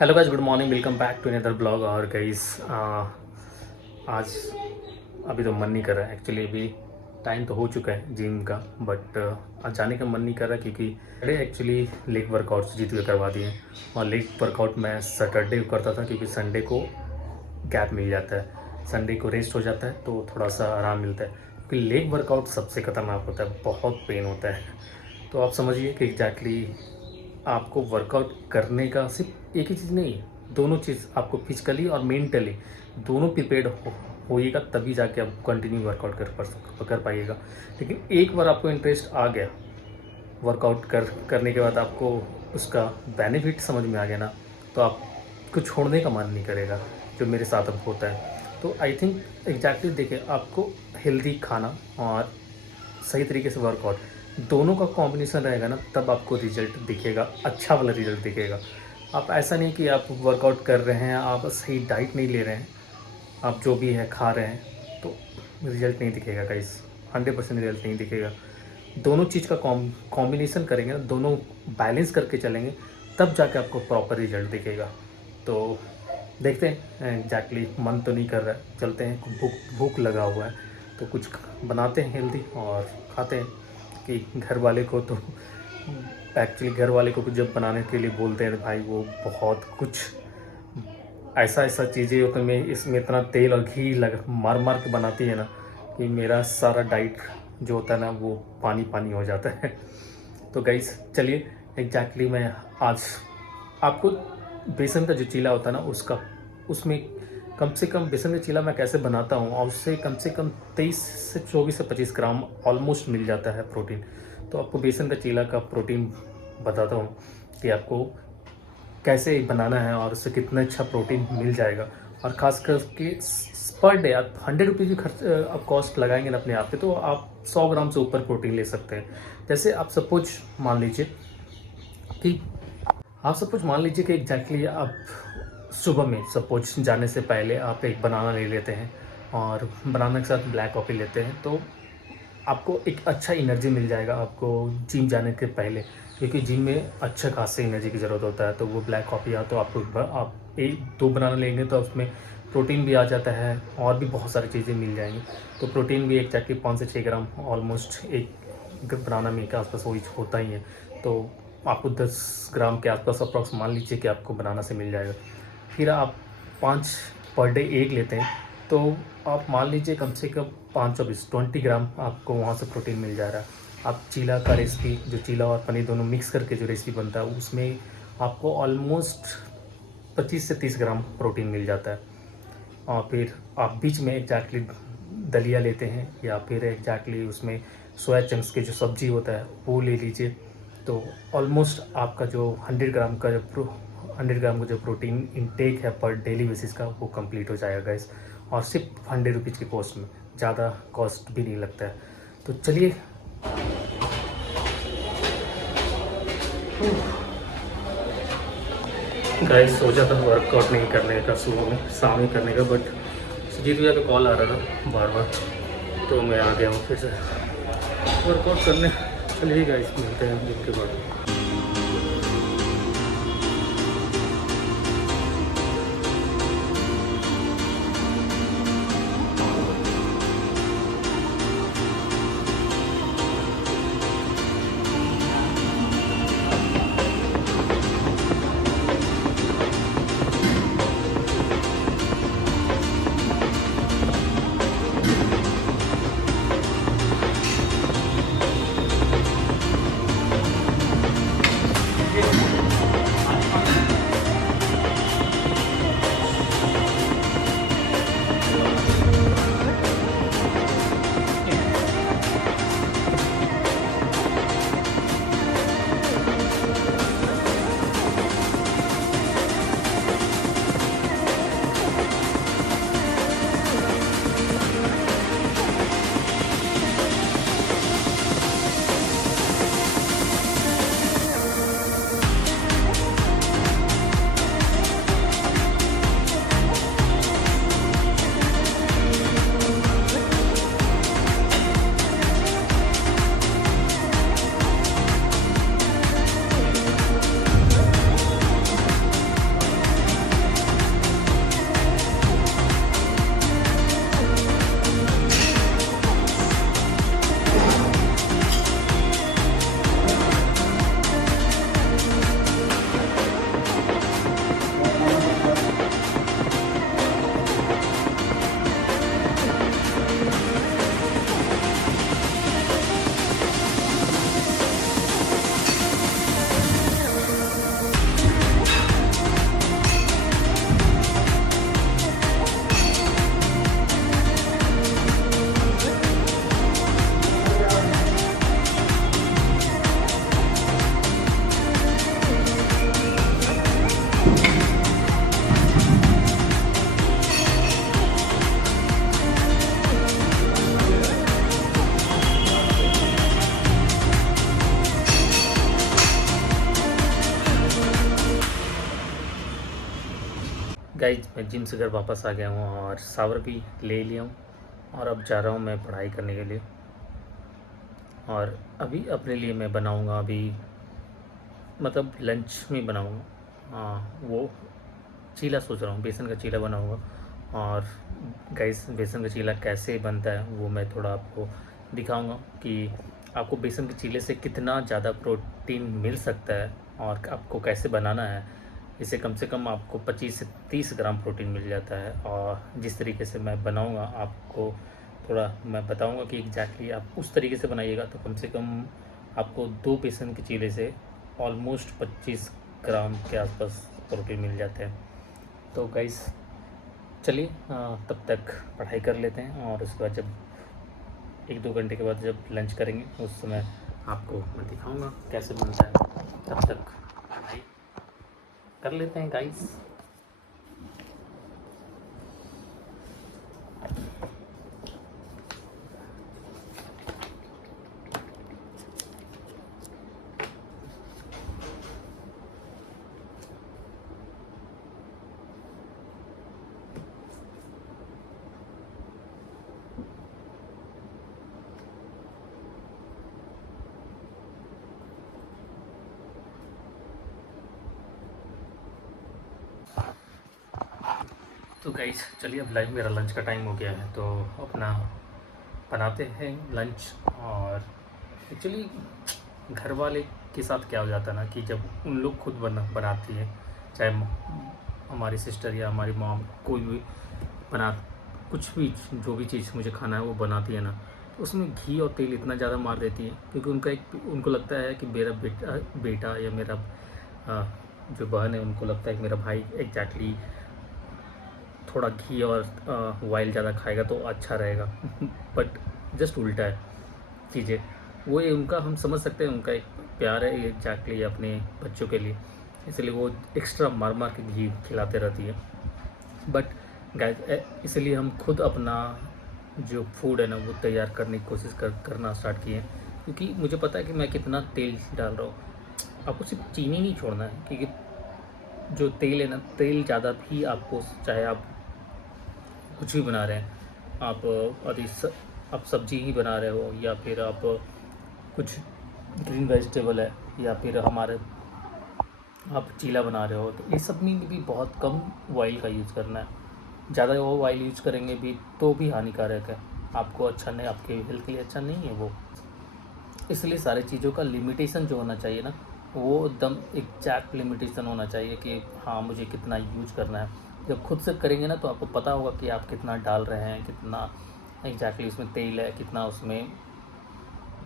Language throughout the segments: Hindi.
Hello guys, good morning, welcome back to another blog. और गाइस आज अभी तो मन नहीं कर रहा है एक्चुअली। अभी टाइम तो हो चुका है जिम का, बट आज जाने का मन नहीं कर रहा क्योंकि अरे एक्चुअली लेग वर्कआउट्स जीत के करवा दिए। और लेग वर्कआउट मैं सैटरडे को करता था क्योंकि संडे को गैप मिल जाता है, संडे को रेस्ट हो जाता है तो थोड़ा सा आराम मिलता है। क्योंकि लेग वर्कआउट सबसे ख़तरनाक होता है, बहुत पेन होता है। तो आप समझिए कि एग्जैक्टली आपको वर्कआउट करने का सिर्फ एक ही चीज़ नहीं, दोनों चीज़ आपको फिजिकली और मेंटली दोनों प्रिपेयर्ड होइएगा, तभी जाके आप कंटिन्यू वर्कआउट कर पाइएगा। लेकिन एक बार आपको इंटरेस्ट आ गया वर्कआउट करने के बाद, आपको उसका बेनिफिट समझ में आ गया ना, तो आपको छोड़ने का मन नहीं करेगा, जो मेरे साथ अब होता है। तो आई थिंक एग्जैक्टली देखिए, आपको हेल्दी खाना और सही तरीके से वर्कआउट दोनों का कॉम्बिनेशन रहेगा ना, तब आपको रिजल्ट दिखेगा, अच्छा वाला रिजल्ट दिखेगा। आप ऐसा नहीं कि आप वर्कआउट कर रहे हैं, आप सही डाइट नहीं ले रहे हैं, आप जो भी है खा रहे हैं, तो रिजल्ट नहीं दिखेगा गाइस, 100% रिजल्ट नहीं दिखेगा। दोनों चीज़ का कॉम्बिनेशन करेंगे ना, दोनों बैलेंस करके चलेंगे, तब जाके आपको प्रॉपर रिजल्ट दिखेगा। तो देखते हैं, एग्जैक्टली मन तो नहीं कर रहा है, चलते हैं, भूख भूख लगा हुआ है तो कुछ बनाते हैं हेल्दी और खाते हैं। कि घर वाले को तो एक्चुअली घर वाले को जब बनाने के लिए बोलते हैं तो भाई वो बहुत कुछ ऐसा ऐसा चीज़ें होती हैं, इसमें इतना तेल और घी लग मार मार के बनाती है ना, कि मेरा सारा डाइट जो होता है ना वो पानी पानी हो जाता है। तो गाइस चलिए, एग्जैक्टली मैं आज आपको बेसन का जो चीला होता है ना, उसमें कम से कम बेसन का चीला मैं कैसे बनाता हूँ, और उससे कम 23 से 24 से 25 ग्राम ऑलमोस्ट मिल जाता है प्रोटीन। तो आपको बेसन का चीला का प्रोटीन बताता हूँ कि आपको कैसे बनाना है और उससे कितना अच्छा प्रोटीन मिल जाएगा। और ख़ास करके पर डे आप 100 रुपीज़ भी खर्च आप कॉस्ट लगाएंगे ना अपने आप पे, तो आप 100 ग्राम से ऊपर प्रोटीन ले सकते हैं। जैसे आप सपोज मान लीजिए कि एग्जैक्टली आप सुबह में सपोज जाने से पहले आप एक बनाना ले लेते हैं और बनाना के साथ ब्लैक कॉफ़ी लेते हैं, तो आपको एक अच्छा एनर्जी मिल जाएगा आपको जिम जाने के पहले। क्योंकि जिम में अच्छा खासी एनर्जी की ज़रूरत होता है, तो वो ब्लैक कॉफ़ी या तो आपको आप एक दो बनाना लेंगे तो उसमें प्रोटीन भी आ जाता है और भी बहुत सारी चीज़ें मिल जाएंगी। तो प्रोटीन भी एग्जैक्टली 5 से 6 ग्राम ऑलमोस्ट एक बनाना में के आसपास वही होता ही है। तो आपको 10 ग्राम के आसपास अप्रॉक्स मान लीजिए कि आपको बनाना से मिल जाएगा। फिर आप 5 पर डे एग लेते हैं, तो आप मान लीजिए कम से कम 20 ग्राम आपको वहाँ से प्रोटीन मिल जा रहा है। आप चीला का रेसिपी, जो चीला और पनीर दोनों मिक्स करके जो रेसिपी बनता है, उसमें आपको ऑलमोस्ट 25 से 30 ग्राम प्रोटीन मिल जाता है। और फिर आप बीच में एग्जैक्टली दलिया लेते हैं, या फिर एग्जैक्टली उसमें सोया चंक्स के जो सब्जी होता है वो ले लीजिए। तो ऑलमोस्ट आपका जो 100 ग्राम का जो प्रोटीन इनटेक है पर डेली बेसिस का, वो कंप्लीट हो जाएगा गाइस। और सिर्फ 100 रुपीज़ की कॉस्ट में, ज़्यादा कॉस्ट भी नहीं लगता है। तो चलिए, गाइस सोचा था वर्कआउट नहीं करने का, सुबह में शाम में करने का, बट सुजीत भैया का कॉल आ रहा था बार बार, तो मैं आ गया हूँ फिर से वर्कआउट करने। चलिए गाइस, मिलते हैं जिम के बाद। गाइस मैं जिम से घर वापस आ गया हूँ और शावर भी ले लिया हूँ और अब जा रहा हूँ मैं पढ़ाई करने के लिए। और अभी अपने लिए मैं बनाऊँगा अभी मतलब लंच में बनाऊँगा, हाँ वो चीला सोच रहा हूँ, बेसन का चीला बनाऊँगा। और गाइस बेसन का चीला कैसे बनता है वो मैं थोड़ा आपको दिखाऊँगा कि आपको बेसन के चीले से कितना ज़्यादा प्रोटीन मिल सकता है और आपको कैसे बनाना है। इससे कम से कम आपको 25 से 30 ग्राम प्रोटीन मिल जाता है। और जिस तरीके से मैं बनाऊँगा आपको थोड़ा मैं बताऊँगा कि एग्जैक्टली आप उस तरीके से बनाइएगा तो कम से कम आपको 2 बेसन के चीले से ऑलमोस्ट 25 ग्राम के आसपास प्रोटीन मिल जाते हैं। तो गाइस चलिए तब तक पढ़ाई कर लेते हैं और उसके बाद जब 1-2 घंटे के बाद जब लंच करेंगे उस समय आपको मैं दिखाऊंगा कैसे बनता है। तब तक पढ़ाई कर लेते हैं गाइस। तो गाइस चलिए अब लाइव मेरा लंच का टाइम हो गया है तो अपना बनाते हैं लंच। और एक्चुअली घर वाले के साथ क्या हो जाता है ना कि जब उन लोग खुद बनाती है, चाहे हमारी सिस्टर या हमारी मॉम कोई भी बना कुछ भी जो भी चीज़ मुझे खाना है वो बनाती है ना, तो उसमें घी और तेल इतना ज़्यादा मार देती है क्योंकि उनको लगता है कि मेरा बेटा या मेरा जो बहन है उनको लगता है कि मेरा भाई एग्जैक्टली थोड़ा घी और ऑयल ज़्यादा खाएगा तो अच्छा रहेगा। बट जस्ट उल्टा है चीज़ें, वो ये उनका हम समझ सकते हैं, उनका एक प्यार है एग्जैक्टली अपने बच्चों के लिए, इसलिए वो एक्स्ट्रा मार मार के घी खिलाते रहती है। बट गाइस इसलिए हम खुद अपना जो फूड है ना वो तैयार करने की कोशिश करना स्टार्ट किए क्योंकि मुझे पता है कि मैं कितना तेल डाल रहा हूँ। आपको सिर्फ चीनी नहीं छोड़ना है क्योंकि जो तेल है ना, तेल ज़्यादा भी आपको, चाहे आप कुछ भी बना रहे हैं, आप सब्जी ही बना रहे हो या फिर आप कुछ ग्रीन वेजिटेबल है या फिर हमारे आप चीला बना रहे हो, तो ये सब में भी बहुत कम ऑयल का यूज़ करना है। ज़्यादा वो ऑयल यूज़ करेंगे भी तो भी हानिकारक है, आपको अच्छा नहीं, आपके हेल्थ के लिए अच्छा नहीं है वो। इसलिए सारी चीज़ों का लिमिटेशन जो होना चाहिए ना वो एकदम एग्जैक्ट लिमिटेशन होना चाहिए कि हाँ मुझे कितना यूज करना है। जब खुद से करेंगे ना तो आपको पता होगा कि आप कितना डाल रहे हैं, कितना एग्जैक्टली उसमें तेल है, कितना उसमें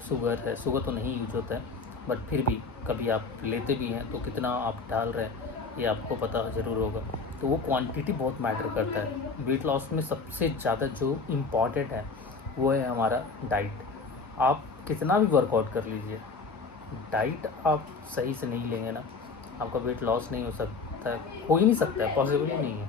शुगर है। शुगर तो नहीं यूज होता है बट फिर भी कभी आप लेते भी हैं तो कितना आप डाल रहे हैं ये आपको पता ज़रूर होगा। तो वो क्वांटिटी बहुत मैटर करता है। वेट लॉस में सबसे ज़्यादा जो इम्पॉर्टेंट है वो है हमारा डाइट। आप कितना भी वर्कआउट कर लीजिए, डाइट आप सही से नहीं लेंगे ना आपका वेट लॉस नहीं हो सकता है, हो ही नहीं सकता है, पॉसिबल ही नहीं है।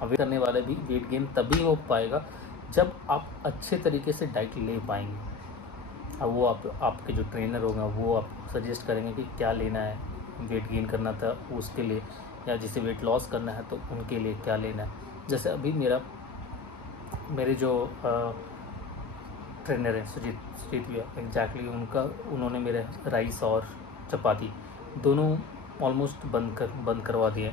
वेट करने वाले भी वेट गेन तभी हो पाएगा जब आप अच्छे तरीके से डाइट ले पाएंगे। अब वो आपके जो ट्रेनर होगा वो आपको सजेस्ट करेंगे कि क्या लेना है, वेट गेन करना था उसके लिए या जिसे वेट लॉस करना है तो उनके लिए क्या लेना है। जैसे अभी मेरे जो ट्रेनर है सुजीत भैया, एग्जैक्टली उन्होंने मेरे राइस और चपाती दोनों ऑलमोस्ट बंद करवा दिए।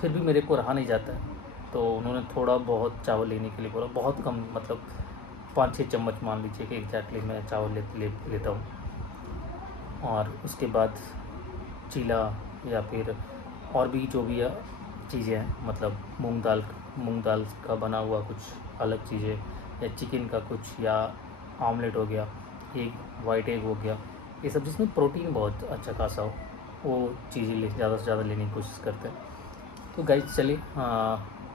फिर भी मेरे को रहा नहीं जाता है तो उन्होंने थोड़ा बहुत चावल लेने के लिए बोला, बहुत कम, मतलब 5-6 चम्मच मान लीजिए कि एग्जैक्टली मैं चावल लेता हूँ। और उसके बाद चीला या फिर और भी जो भी चीज़ें हैं, मतलब मूंग दाल का बना हुआ कुछ अलग चीज़ें या चिकन का कुछ या आमलेट हो गया, वाइट एग हो गया, ये सब जिसमें प्रोटीन बहुत अच्छा खासा हो वो चीज़ें ज़्यादा से ज़्यादा लेने की कोशिश करते हैं। तो गाइस चलिए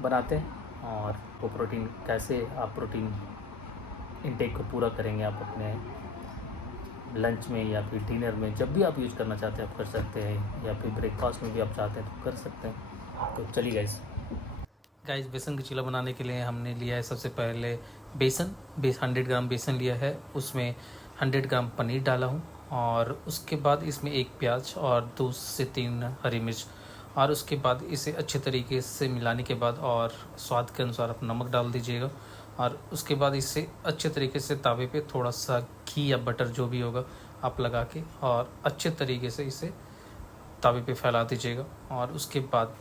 बनाते हैं और वो प्रोटीन कैसे आप प्रोटीन इनटेक को पूरा करेंगे आप अपने लंच में या फिर डिनर में, जब भी आप यूज़ करना चाहते हैं आप कर सकते हैं, या फिर ब्रेकफास्ट में भी आप चाहते हैं तो कर सकते हैं। तो चलिए गाइस बेसन का चीला बनाने के लिए हमने लिया है सबसे पहले बेसन 100 ग्राम बेसन लिया है, उसमें 100 ग्राम पनीर डाला हूँ और उसके बाद इसमें 1 प्याज और 2 से 3 हरी मिर्च और उसके बाद इसे अच्छे तरीके से मिलाने के बाद और स्वाद के अनुसार आप नमक डाल दीजिएगा। और उसके बाद इसे अच्छे तरीके से तावे पे थोड़ा सा घी या बटर जो भी होगा आप लगा के और अच्छे तरीके से इसे तावे पे फैला दीजिएगा। और उसके बाद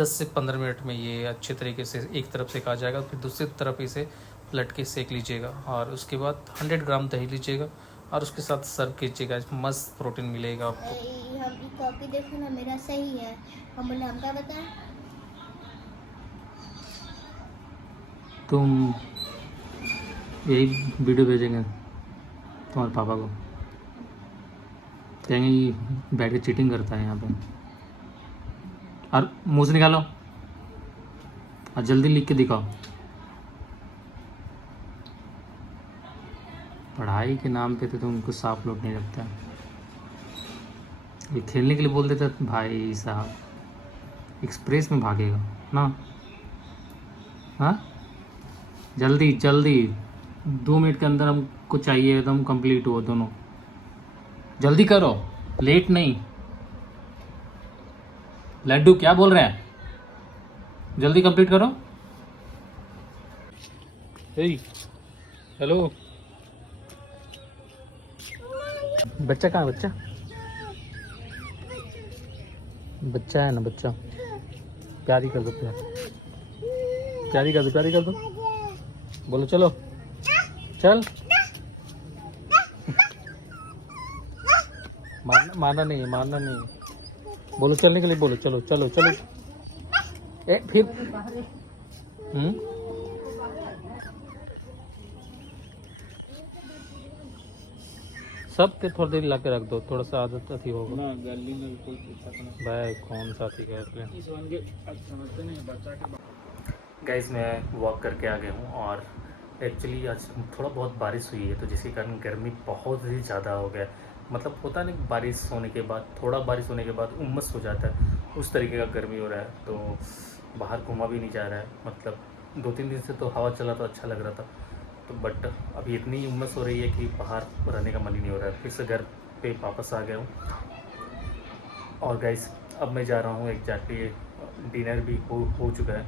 10 से 15 मिनट में ये अच्छे तरीके से एक तरफ सेका जाएगा, फिर दूसरी तरफ इसे पलट के सेक लीजिएगा। और उसके बाद 100 ग्राम दही लीजिएगा और उसके साथ सर्व कीजिएगा। मस्त प्रोटीन मिलेगा आपको। हम कॉपी देखो ना, मेरा सही है। हम बोले हम क्या बताएं। तुम यही वीडियो भेजेंगे तुम्हारे पापा को, कहेंगे ये बैठ के चीटिंग करता है यहाँ पे। और मुँह से निकालो और जल्दी लिख के दिखाओ। पढ़ाई के नाम पे तो तुमको साफ लोट नहीं रखता। ये खेलने के लिए बोल देता भाई साहब, एक्सप्रेस में भागेगा ना। हाँ जल्दी जल्दी, 2 मिनट के अंदर हमको चाहिए एकदम कंप्लीट हो दोनों। जल्दी करो, लेट नहीं। लड्डू क्या बोल रहे हैं, जल्दी कंप्लीट करो। हेलो बच्चा कहाँ है? बच्चा है ना, बच्चा प्यारी कर दो, प्यारी कर दो, प्यारी कर दो। बोलो चलो चल। मारना नहीं है, मारना नहीं है। बोलो चलने के लिए, बोलो चलो चलो चलो। ए फिर सब पे थोड़ी देर ला के रख दो, थोड़ा सा आदत अथी होगा ना। गली में कोई भाई कौन सा थी गाइस, मैं वॉक करके आ गया हूँ। और एक्चुअली आज थोड़ा बहुत बारिश हुई है, तो जिसके कारण गर्मी बहुत ही ज़्यादा हो गया। मतलब होता नहीं, बारिश होने के बाद, थोड़ा बारिश होने के बाद उमस हो जाता है, उस तरीके का गर्मी हो रहा है। तो बाहर घूमा भी नहीं जा रहा है। मतलब 2-3 दिन से तो हवा चला तो अच्छा लग रहा था, तो बट अभी इतनी उमस हो रही है कि बाहर रहने का मन ही नहीं हो रहा है। फिर से घर पे वापस आ गया हूँ। और गाइस अब मैं जा रहा हूँ एग्जैक्टली, डिनर भी हो चुका है,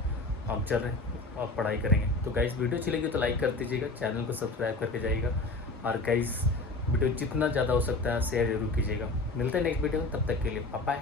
हम चल रहे हैं और पढ़ाई करेंगे। तो गाइस वीडियो अच्छी लगी तो लाइक कर दीजिएगा, चैनल को सब्सक्राइब करके जाइएगा। और गाइस वीडियो जितना ज़्यादा हो सकता है शेयर जरूर कीजिएगा। मिलते हैं नेक्स्ट वीडियो में, तब तक के लिए बाय बाय।